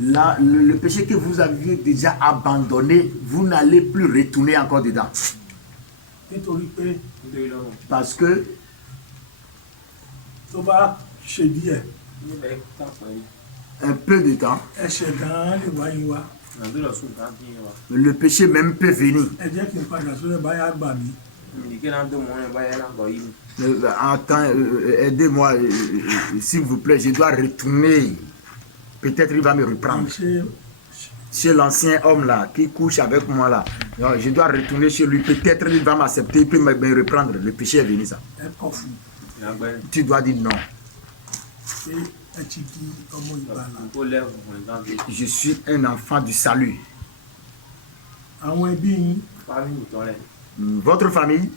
Là, le péché que vous aviez déjà abandonné, vous n'allez plus retourner encore dedans. Parce que un peu de temps, le péché même peut venir. Attends, aidez-moi, s'il vous plaît, je dois retourner. Peut-être il va me reprendre. Chez l'ancien homme là, qui couche avec moi là, je dois retourner chez lui. Peut-être il va m'accepter, il peut me reprendre. Le péché est venu ça. Tu dois dire non. Je suis un enfant du salut. Votre famille,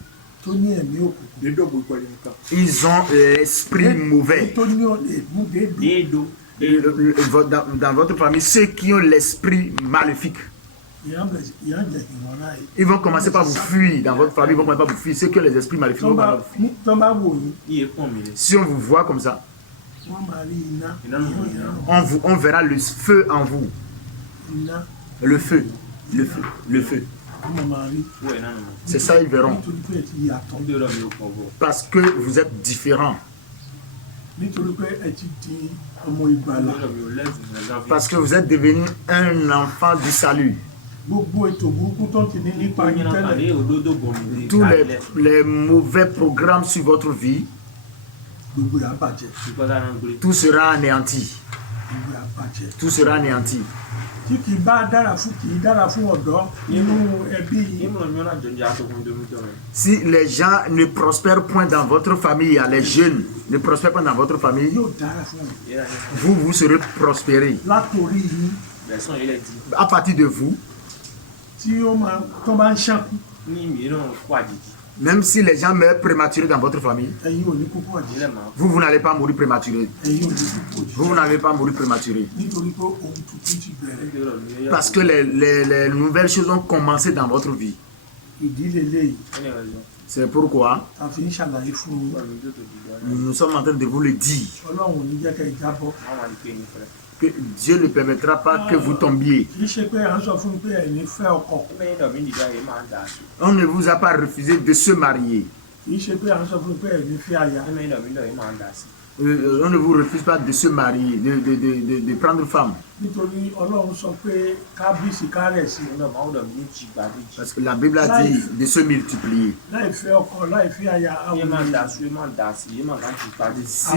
ils ont l'esprit mauvais. Dans votre famille, ceux qui ont l'esprit maléfique, ils vont commencer par vous fuir. Dans votre famille, ils vont commencer par vous fuir. Ceux qui ont les esprits maléfiques vont vous fuir. Si on vous voit comme ça, on verra le feu en vous. Le feu. Le feu. Le feu. C'est ça, ils verront. Parce que vous êtes différents. Parce que vous êtes devenu un enfant du salut. Tous les mauvais programmes sur votre vie, tout sera anéanti. Tout sera anéanti. Si les gens ne prospèrent point dans votre famille, les jeunes ne prospèrent pas dans votre famille, vous serez prospérés. À partir de vous, même si les gens meurent prématurés dans votre famille, vous n'allez pas mourir prématuré. Vous n'allez pas mourir prématuré. Parce que les nouvelles choses ont commencé dans votre vie. C'est pourquoi nous sommes en train de vous le dire. Que Dieu ne permettra pas que vous tombiez. On ne vous a pas refusé de se marier. On ne vous refuse pas de se marier, de prendre femme. Parce que la Bible a dit de se multiplier. Si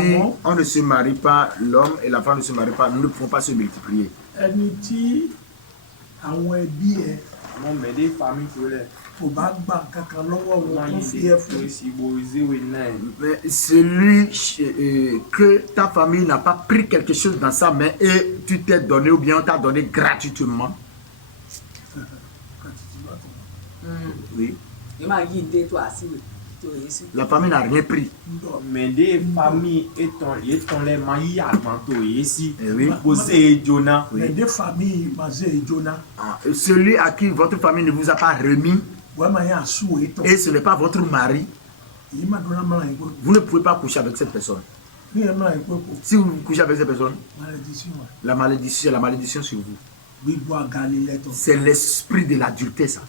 on ne se marie pas, l'homme et la femme ne se marient pas, nous ne pouvons pas se multiplier. Mais celui que ta famille n'a pas pris quelque chose dans sa main et tu t'es donné ou bien on t'a donné gratuitement. Oui. La famille n'a rien pris. Mais des familles étant les mailles oui. Celui à qui votre famille ne vous a pas remis et ce n'est pas votre mari, vous ne pouvez pas coucher avec cette personne. Si vous couchez avec cette personne, la malédiction sur vous. C'est l'esprit de l'adultère, ça.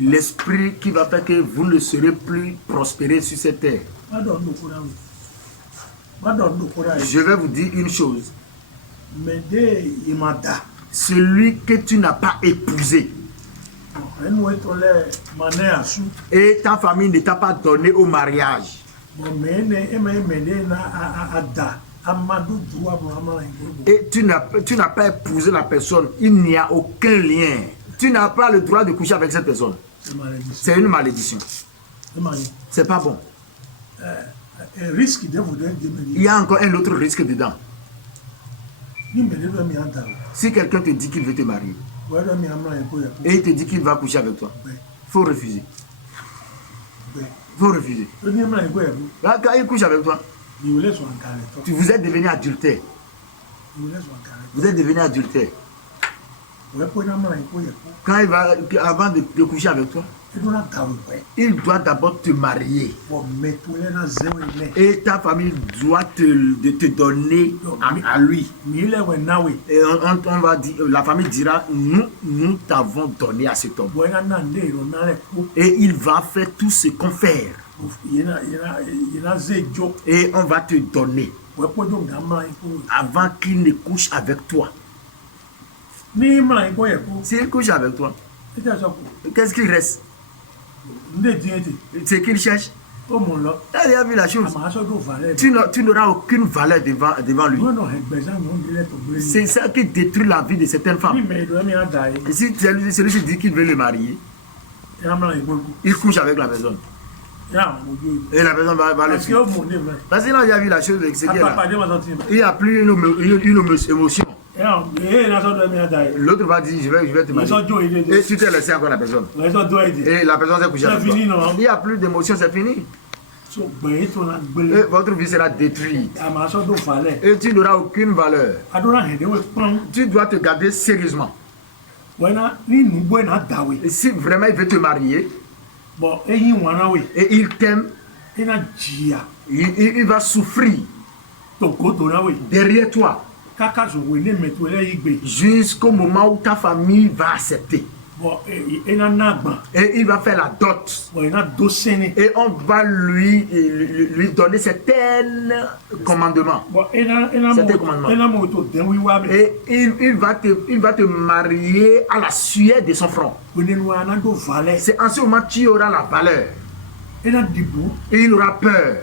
L'esprit qui va faire que vous ne serez plus prospérés sur cette terre. Je vais vous dire une chose. Celui que tu n'as pas épousé et ta famille ne t'a pas donné au mariage, et tu n'as pas épousé la personne, il n'y a aucun lien. Tu n'as pas le droit de coucher avec cette personne. C'est une malédiction. C'est pas bon. Il y a encore un autre risque dedans. Si quelqu'un te dit qu'il veut te marier et il te dit qu'il va coucher avec toi, il faut refuser. Il faut refuser. Quand il couche avec toi, vous êtes devenu adultère. Vous êtes devenu adultère. Quand il va, avant de coucher avec toi, il doit d'abord te marier. Et ta famille doit te donner à lui. Et on va dire, la famille dira, nous t'avons donné à cet homme. Et il va faire tout ce qu'on fait. Et on va te donner avant qu'il ne couche avec toi. S'il couche avec toi, qu'est-ce qu'il reste? C'est qu'il cherche. Tu as vu la chose. Tu n'auras aucune valeur devant lui. C'est ça qui détruit la vie de certaines femmes. Et si celui-ci dit qu'il veut le marier, il couche avec la personne. Et la personne va le suivre. Parce qu'il a vu la chose. Il n'y a plus une émotion. L'autre va dire, je vais te marier. Et tu t'es laissé encore la personne. Et la personne s'est couchée avec toi. Il n'y a plus d'émotion, c'est fini. Et votre vie sera détruite. Et tu n'auras aucune valeur. Tu dois te garder sérieusement. Et si vraiment il veut te marier, et il t'aime, il va souffrir derrière toi jusqu'au moment où ta famille va accepter. Et il va faire la dot. Et on va lui donner certains commandements. Et il va te marier à la sueur de son front. C'est en ce moment que tu auras la valeur. Et il aura peur.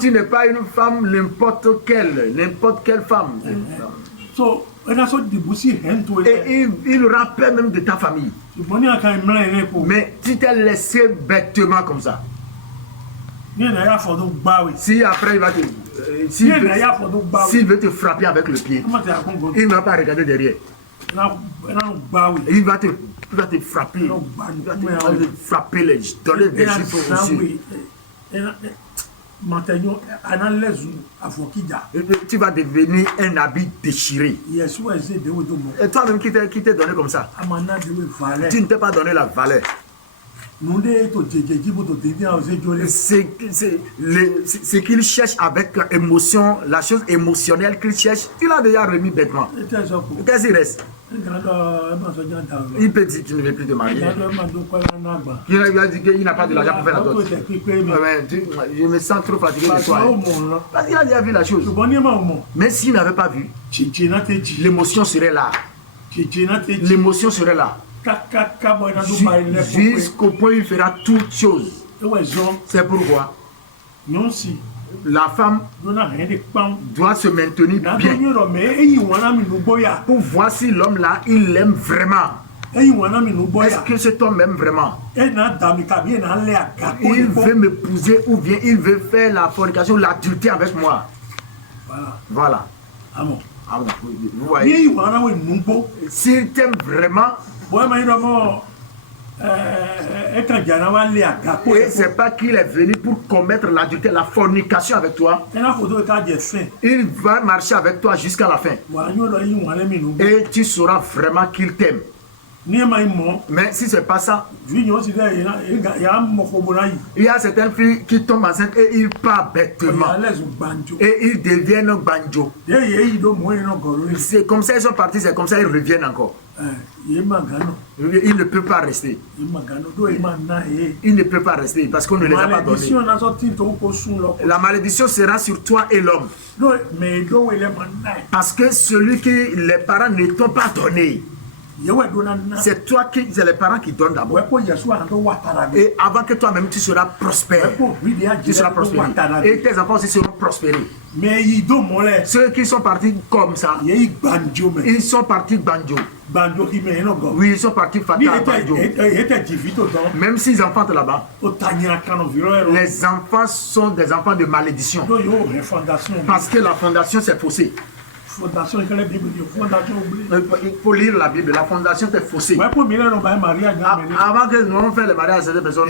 Tu n'es pas une femme n'importe quelle femme. Et il aura peur même de ta famille. Mais tu t'es laissé bêtement comme ça. Si après il va te... S'il veut te frapper avec le pied, il ne va pas regarder derrière. Il va te frapper. Il va te frapper, donner des informations. Tu vas devenir un habit déchiré. Et toi-même qui t'es donné comme ça, tu ne t'es pas donné la valeur. C'est qu'il cherche avec émotion, la chose émotionnelle qu'il cherche, il a déjà remis bêtement. Qu'est-ce qu'il reste? Il peut dire qu'il ne veut plus te marier. Il a dit qu'il n'a pas de l'argent pour faire la dot. Je me sens trop fatigué de toi. Parce qu'il a déjà vu la chose. Mais s'il n'avait pas vu, l'émotion serait là. L'émotion serait là. Jusqu'au point où il fera toutes choses. C'est pourquoi la femme doit se maintenir bien pour voir si l'homme là, il l'aime vraiment. Est-ce que cet homme m'aime vraiment? Il veut m'épouser ou bien il veut faire la fornication, l'adultère avec moi. Voilà. Vous voyez, s'il t'aime vraiment, c'est pas qu'il est venu pour commettre l'adultère, la fornication avec toi. Il va marcher avec toi jusqu'à la fin. Et tu sauras vraiment qu'il t'aime. Mais si c'est pas ça, il y a certaines filles qui tombent enceintes et ils partent bêtement. Et ils deviennent banjo. C'est comme ça ils sont partis, c'est comme ça ils reviennent encore. Il ne peut pas rester. Il ne peut pas rester parce qu'on ne les a pas donnés. La malédiction sera sur toi et l'homme. Parce que celui que les parents ne t'ont pas donné, c'est les parents qui donnent d'abord. Et avant que toi-même tu seras prospère, tu seras prospéré. Et tes enfants aussi seront prospérés. Ceux qui sont partis comme ça, ils sont partis banjo. Oui, ils sont partis fatal banjo. Même s'ils enfantent là-bas, les enfants sont des enfants de malédiction. Parce que la fondation s'est faussée. Il faut lire la Bible, la fondation est faussée. Avant que nous allons faire le mariage à cette personne,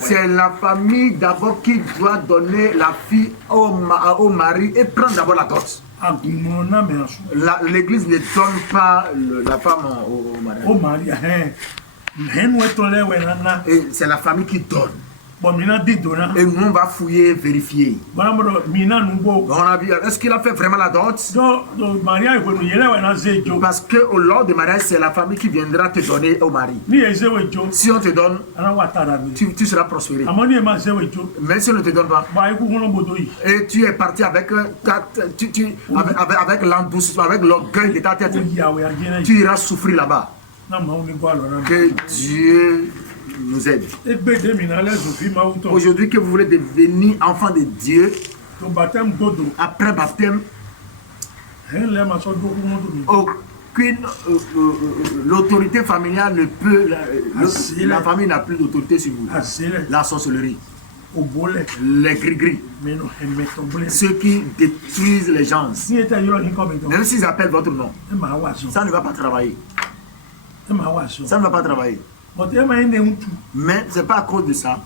c'est la famille d'abord qui doit donner la fille au mari et prendre d'abord la dot. L'église ne donne pas la femme au mari. Et c'est la famille qui donne. Et nous, on va fouiller, vérifier. On a vu, est-ce qu'il a fait vraiment la dot? Parce que lors du mariage, c'est la famille qui viendra te donner au mari. Si on te donne, tu seras prospéré. Mais si on ne te donne pas, et tu es parti avec l'endoucissement, avec l'orgueil de ta tête, tu iras souffrir là-bas. Que Dieu nous aide. Aujourd'hui que vous voulez devenir enfant de Dieu, après baptême, aucune l'autorité familiale ne peut, la famille n'a plus d'autorité sur vous. La sorcellerie, les gris-gris, ceux qui détruisent les gens, même s'ils appellent votre nom, ça ne va pas travailler. Ça ne va pas travailler. Mais ce n'est pas à cause de ça.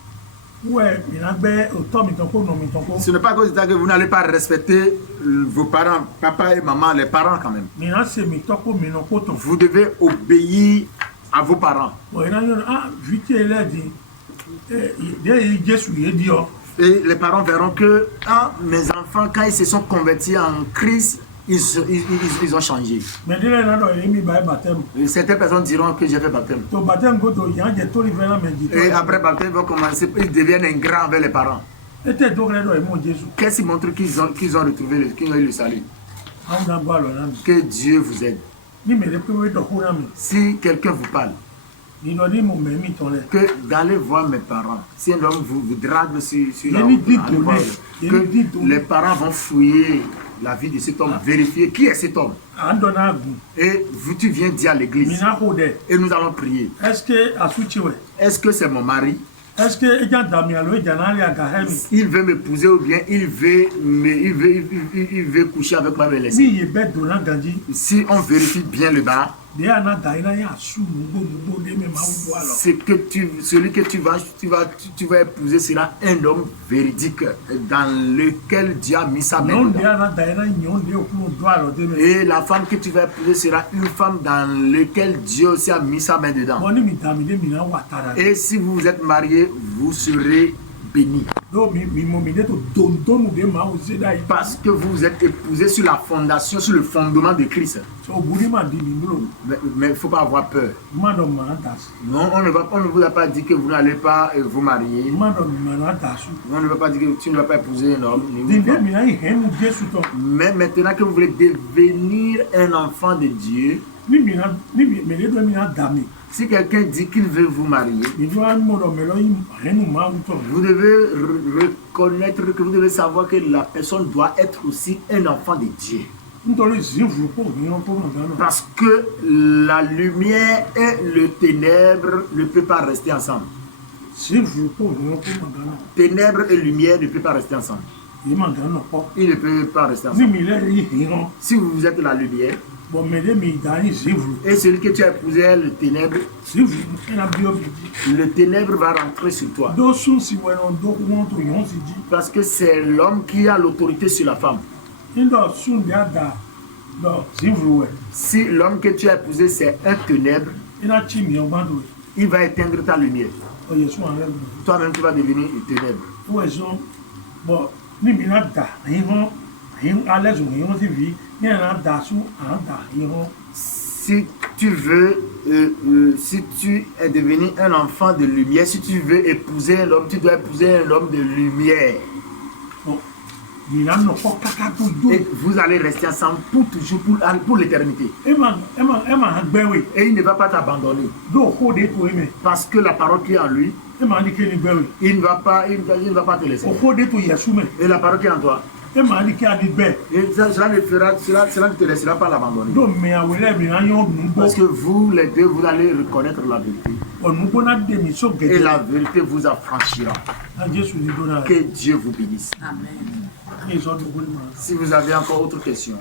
Ce n'est pas à cause de ça que vous n'allez pas respecter vos parents, papa et maman, les parents quand même. Vous devez obéir à vos parents. Et les parents verront que mes enfants, quand ils se sont convertis en Christ, ils ont changé. Certaines personnes diront que j'ai fait baptême. Et après baptême, ils vont commencer, ils deviennent ingrats envers les parents. Qu'est-ce qui montre qu'ils ont retrouvé qu'ils ont eu le salut? Que Dieu vous aide. Si quelqu'un vous parle, que d'aller voir mes parents. Si un homme vous drague sur la route, que les parents vont fouiller la vie de cet homme, vérifier qui est cet homme. Et tu viens dire à l'église, et nous allons prier. Est-ce que c'est mon mari? Il veut m'épouser ou bien il veut coucher avec moi et me laisser? Si on vérifie bien le bas, c'est que celui que tu vas épouser sera un homme véridique dans lequel Dieu a mis sa main dedans. Et la femme que tu vas épouser sera une femme dans laquelle Dieu aussi a mis sa main dedans. Et si vous êtes mariés, vous serez bénis. Parce que vous êtes épousés sur la fondation, sur le fondement de Christ. Mais il ne faut pas avoir peur. Non, on ne vous a pas dit que vous n'allez pas vous marier. On ne va pas dire que tu ne vas pas épouser un homme. Mais maintenant que vous voulez devenir un enfant de Dieu, si quelqu'un dit qu'il veut vous marier, vous devez reconnaître que vous devez savoir que la personne doit être aussi un enfant de Dieu. Parce que la lumière et le ténèbre ne peuvent pas rester ensemble. Ténèbres et lumière ne peuvent pas rester ensemble. Ils ne peuvent pas rester ensemble. Si vous êtes la lumière, et celui que tu as épousé est le ténèbre, le ténèbre va rentrer sur toi. Parce que c'est l'homme qui a l'autorité sur la femme. Si l'homme que tu as épousé c'est un ténèbre, il va éteindre ta lumière. Toi-même tu vas devenir une ténèbre. Si tu veux, si tu es devenu un enfant de lumière, si tu veux épouser un homme, tu dois épouser un homme de lumière. Et vous allez rester ensemble pour toujours, pour l'éternité. Et il ne va pas t'abandonner. Parce que la parole qui est en lui, il ne va pas te laisser. Et la parole qui est en toi, et cela ne te laissera pas l'abandonner. Parce que vous les deux, vous allez reconnaître la vérité. Et la vérité vous affranchira. Que Dieu vous bénisse. Amen. Si vous avez encore autre question.